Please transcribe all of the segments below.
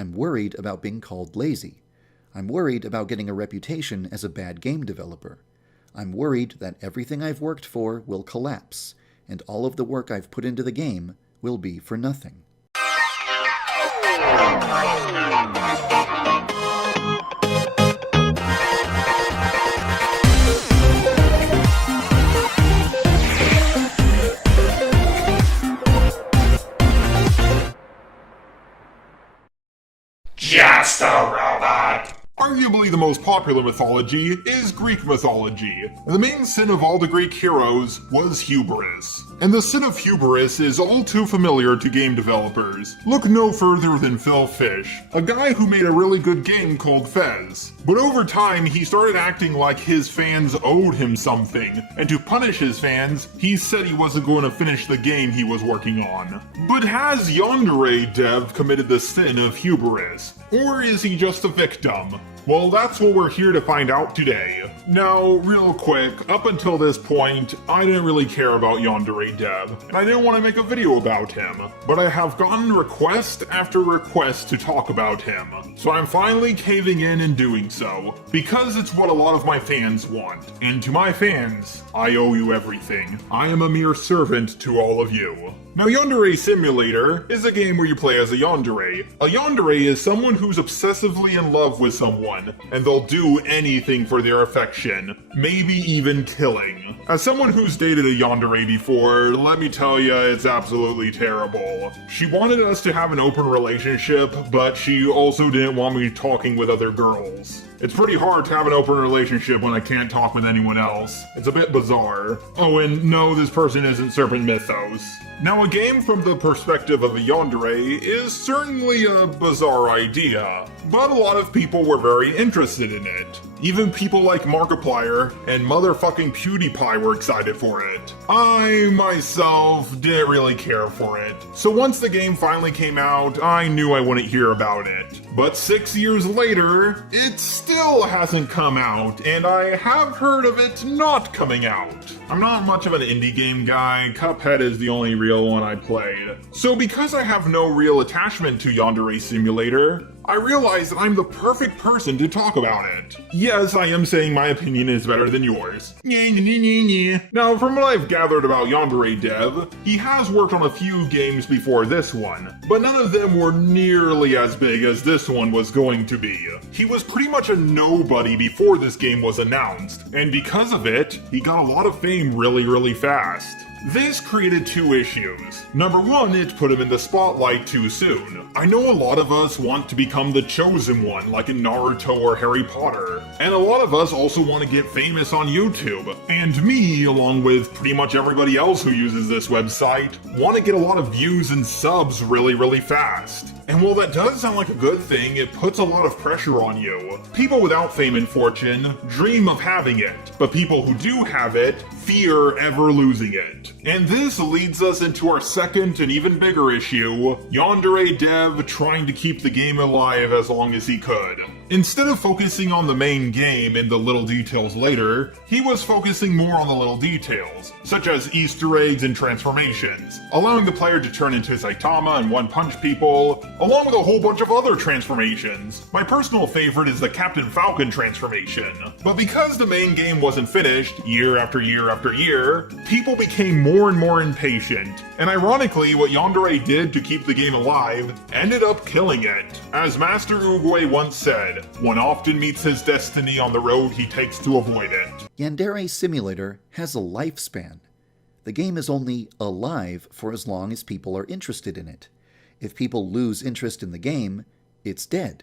I'm worried about being called lazy. I'm worried about getting a reputation as a bad game developer. I'm worried that everything I've worked for will collapse, and all of the work I've put into the game will be for nothing. Just a robot! Arguably the most popular mythology is Greek mythology. The main sin of all the Greek heroes was hubris. And the sin of hubris is all too familiar to game developers. Look no further than Phil Fish, a guy who made a really good game called Fez. But over time, he started acting like his fans owed him something, and to punish his fans, he said he wasn't going to finish the game he was working on. But has Yandere Dev committed the sin of hubris? Or is he just a victim? Well, that's what we're here to find out today. Now, real quick, up until this point, I didn't really care about Yandere Dev, and I didn't want to make a video about him, but I have gotten request after request to talk about him, so I'm finally caving in and doing so, because it's what a lot of my fans want. And to my fans, I owe you everything. I am a mere servant to all of you. Now, Yandere Simulator is a game where you play as a yandere. A yandere is someone who's obsessively in love with someone, and they'll do anything for their affection, maybe even killing. As someone who's dated a yandere before, let me tell you, it's absolutely terrible. She wanted us to have an open relationship, but she also didn't want me talking with other girls. It's pretty hard to have an open relationship when I can't talk with anyone else. It's a bit bizarre. Oh, and no, this person isn't Serpent Mythos. Now, a game from the perspective of a yandere is certainly a bizarre idea, but a lot of people were very interested in it. Even people like Markiplier and motherfucking PewDiePie were excited for it. I, myself, didn't really care for it. So once the game finally came out, I knew I wouldn't hear about it. But 6 years later, it still hasn't come out, and I have heard of it not coming out. I'm not much of an indie game guy. Cuphead is the only real one I played. So because I have no real attachment to Yandere Simulator, I realize that I'm the perfect person to talk about it. Yes, I am saying my opinion is better than yours. Now, from what I've gathered about Yandere Dev, he has worked on a few games before this one, but none of them were nearly as big as this one was going to be. He was pretty much a nobody before this game was announced, and because of it, he got a lot of fame really fast. This created two issues. Number one, it put him in the spotlight too soon. I know a lot of us want to become the chosen one, like in Naruto or Harry Potter. And a lot of us also want to get famous on YouTube. And me, along with pretty much everybody else who uses this website, want to get a lot of views and subs really fast. And while that does sound like a good thing, it puts a lot of pressure on you. People without fame and fortune dream of having it, but people who do have it fear ever losing it. And this leads us into our second and even bigger issue, Yandere Dev trying to keep the game alive as long as he could. Instead of focusing on the main game and the little details later, he was focusing more on the little details, such as Easter eggs and transformations, allowing the player to turn into Saitama and one-punch people, along with a whole bunch of other transformations. My personal favorite is the Captain Falcon transformation. But because the main game wasn't finished, year after year after year, people became more and more impatient. And ironically, what Yandere did to keep the game alive ended up killing it. As Master Oogway once said, one often meets his destiny on the road he takes to avoid it. Yandere Simulator has a lifespan. The game is only alive for as long as people are interested in it. If people lose interest in the game, it's dead.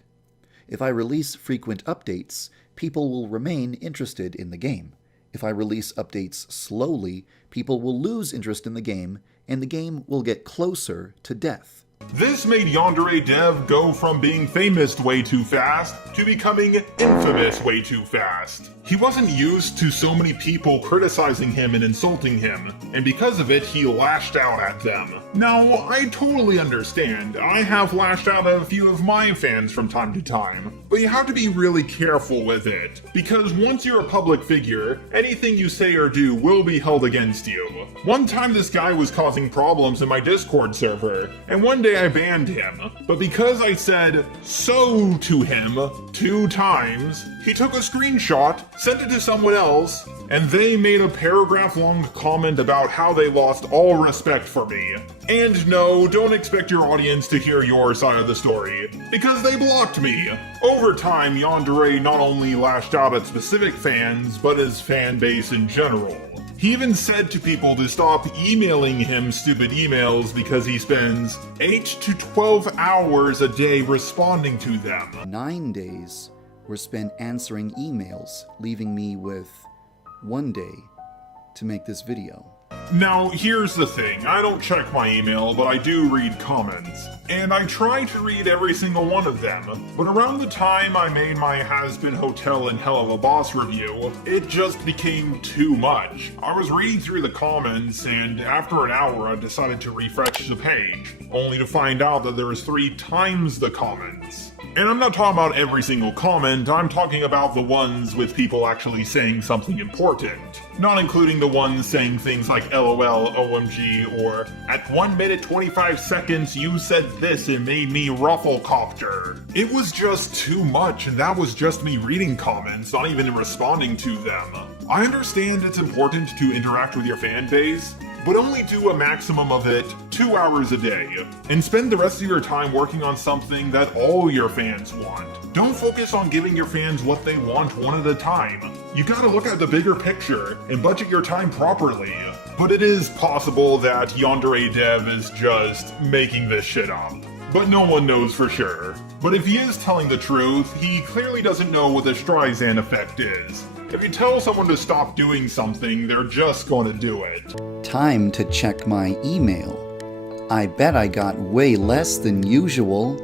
If I release frequent updates, people will remain interested in the game. If I release updates slowly, people will lose interest in the game, and the game will get closer to death. This made Yandere Dev go from being famous way too fast to becoming infamous way too fast. He wasn't used to so many people criticizing him and insulting him, and because of it, he lashed out at them. Now, I totally understand. I have lashed out at a few of my fans from time to time, but you have to be really careful with it, because once you're a public figure, anything you say or do will be held against you. One time this guy was causing problems in my Discord server, and one day say I banned him, but because I said "so" to him 2 times, he took a screenshot, sent it to someone else, and they made a paragraph-long comment about how they lost all respect for me. And no, don't expect your audience to hear your side of the story, because they blocked me. Over time, Yandere not only lashed out at specific fans, but his fan base in general. He even said to people to stop emailing him stupid emails because he spends 8 to 12 hours a day responding to them. 9 days were spent answering emails, leaving me with 1 day to make this video. Now, here's the thing. I don't check my email, but I do read comments. And I try to read every single one of them. But around the time I made my Has-Been Hotel and Hell of a Boss review, it just became too much. I was reading through the comments, and after an hour I decided to refresh the page, only to find out that there was 3 times the comments. And I'm not talking about every single comment, I'm talking about the ones with people actually saying something important. Not including the ones saying things like LOL, OMG, or at 1 minute 25 seconds you said this and made me rufflecopter. It was just too much, and that was just me reading comments, not even responding to them. I understand it's important to interact with your fan base, but only do a maximum of it 2 hours a day, and spend the rest of your time working on something that all your fans want. Don't focus on giving your fans what they want one at a time. You gotta look at the bigger picture and budget your time properly. But it is possible that Yandere Dev is just making this shit up. But no one knows for sure. But if he is telling the truth, he clearly doesn't know what the Streisand effect is. If you tell someone to stop doing something, they're just going to do it. Time to check my email. I bet I got way less than usual.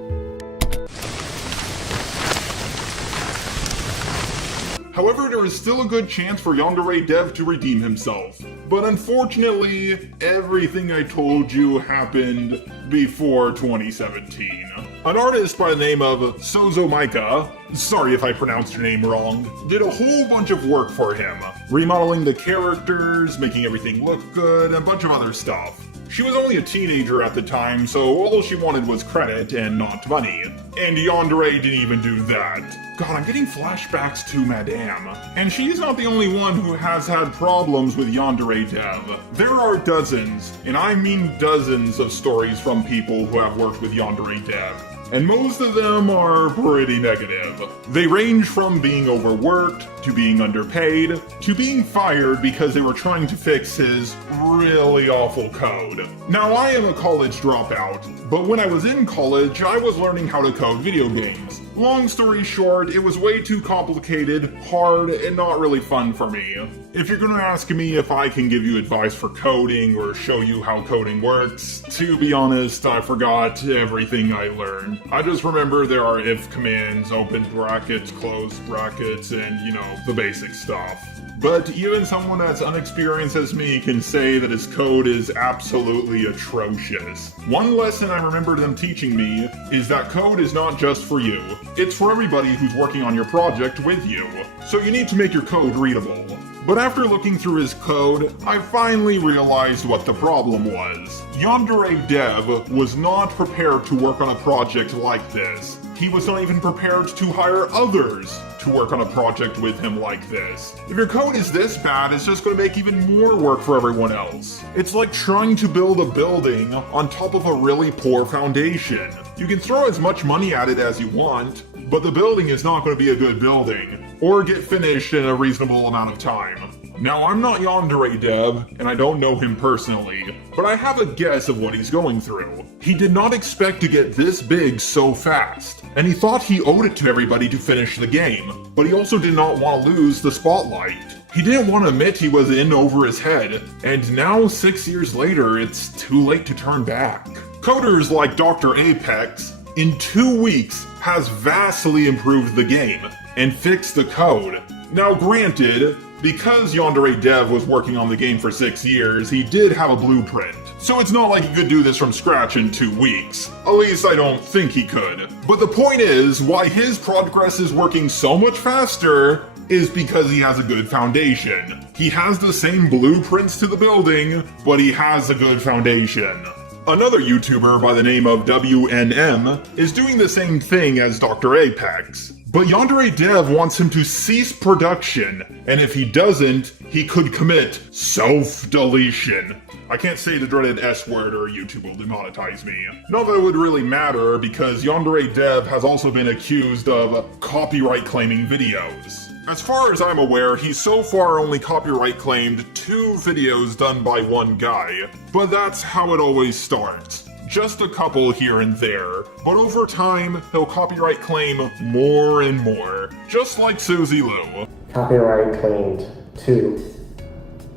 However, there is still a good chance for Yandere Dev to redeem himself. But unfortunately, everything I told you happened before 2017. An artist by the name of Sozo Micah, sorry if I pronounced your name wrong, did a whole bunch of work for him, remodeling the characters, making everything look good, and a bunch of other stuff. She was only a teenager at the time, so all she wanted was credit and not money. And Yandere didn't even do that. God, I'm getting flashbacks to Madame. And she's not the only one who has had problems with Yandere Dev. There are dozens, and I mean dozens of stories from people who have worked with Yandere Dev. And most of them are pretty negative. They range from being overworked, to being underpaid, to being fired because they were trying to fix his really awful code. Now, I am a college dropout, but when I was in college, I was learning how to code video games. Long story short, it was way too complicated, hard, and not really fun for me. If you're gonna ask me if I can give you advice for coding or show you how coding works, to be honest, I forgot everything I learned. I just remember there are if commands, open brackets, close brackets, and the basic stuff. But even someone as unexperienced as me can say that his code is absolutely atrocious. One lesson I remember them teaching me is that code is not just for you. It's for everybody who's working on your project with you. So you need to make your code readable. But after looking through his code, I finally realized what the problem was. Yandere Dev was not prepared to work on a project like this. He was not even prepared to hire others to work on a project with him like this. If your code is this bad, it's just going to make even more work for everyone else. It's like trying to build a building on top of a really poor foundation. You can throw as much money at it as you want, but the building is not going to be a good building, or get finished in a reasonable amount of time. Now, I'm not Yandere Dev, and I don't know him personally, but I have a guess of what he's going through. He did not expect to get this big so fast, and he thought he owed it to everybody to finish the game, but he also did not want to lose the spotlight. He didn't want to admit he was in over his head, and now 6 years later, it's too late to turn back. Coders like Dr. Apex, in 2 weeks, has vastly improved the game, and fixed the code. Now granted, because Yandere Dev was working on the game for 6 years, he did have a blueprint. So it's not like he could do this from scratch in 2 weeks. At least I don't think he could. But the point is, why his progress is working so much faster is because he has a good foundation. He has the same blueprints to the building, but he has a good foundation. Another YouTuber by the name of WNM is doing the same thing as Dr. Apex. But Yandere Dev wants him to cease production, and if he doesn't, he could commit self-deletion. I can't say the dreaded S word or YouTube will demonetize me. Not that it would really matter, because Yandere Dev has also been accused of copyright claiming videos. As far as I'm aware, he's so far only copyright claimed 2 videos done by one guy, but that's how it always starts. Just a couple here and there, but over time, he'll copyright claim more and more, just like Susie Lou. Copyright claimed 2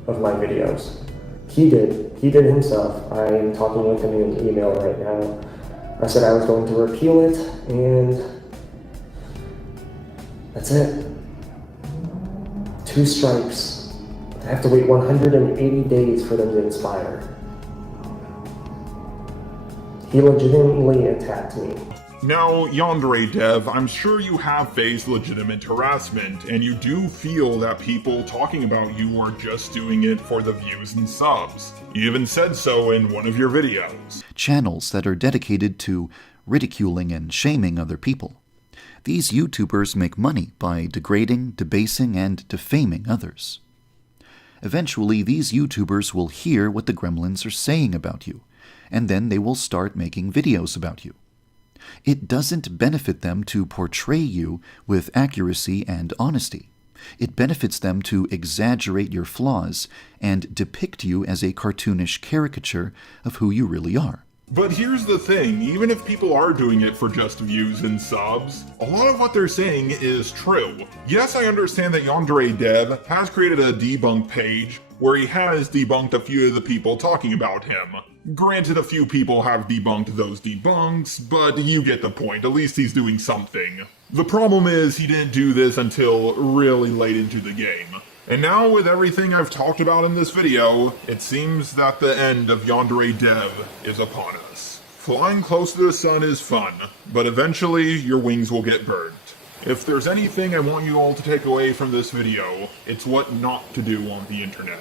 of my videos. He did himself. I am talking with him in email right now. I said I was going to repeal it, and that's it. 2 strikes. I have to wait 180 days for them to expire. He legitimately attacked me. Now, Yandere Dev, I'm sure you have faced legitimate harassment, and you do feel that people talking about you are just doing it for the views and subs. You even said so in one of your videos. Channels that are dedicated to ridiculing and shaming other people. These YouTubers make money by degrading, debasing, and defaming others. Eventually, these YouTubers will hear what the gremlins are saying about you, and then they will start making videos about you. It doesn't benefit them to portray you with accuracy and honesty. It benefits them to exaggerate your flaws and depict you as a cartoonish caricature of who you really are. But here's the thing, even if people are doing it for just views and subs, a lot of what they're saying is true. Yes, I understand that Yandere Dev has created a debunk page where he has debunked a few of the people talking about him. Granted, a few people have debunked those debunks, but you get the point, at least he's doing something. The problem is he didn't do this until really late into the game. And now with everything I've talked about in this video, it seems that the end of Yandere Dev is upon us. Flying close to the sun is fun, but eventually your wings will get burnt. If there's anything I want you all to take away from this video, it's what not to do on the internet.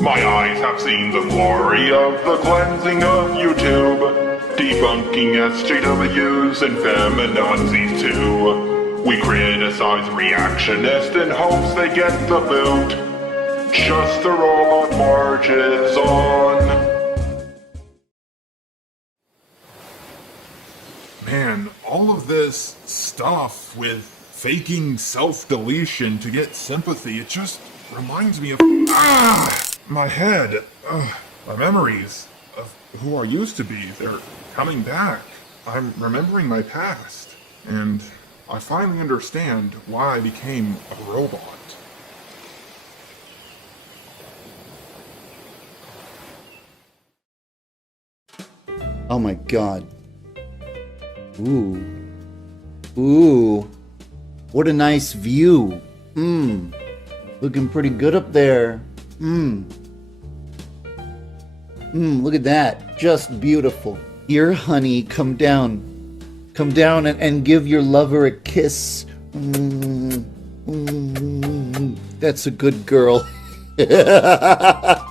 My eyes have seen the glory of the cleansing of YouTube, debunking SJWs and feminazis too. We criticize reactionists in hopes they get the boot, just to roll on marches on. Man, all of this stuff with faking self-deletion to get sympathy, it just reminds me of my head. My memories of who I used to be, they're coming back. I'm remembering my past, and I finally understand why I became a robot. Oh my god. Ooh. Ooh. What a nice view. Looking pretty good up there. Look at that. Just beautiful. Here, honey, come down. Come down and give your lover a kiss. That's a good girl.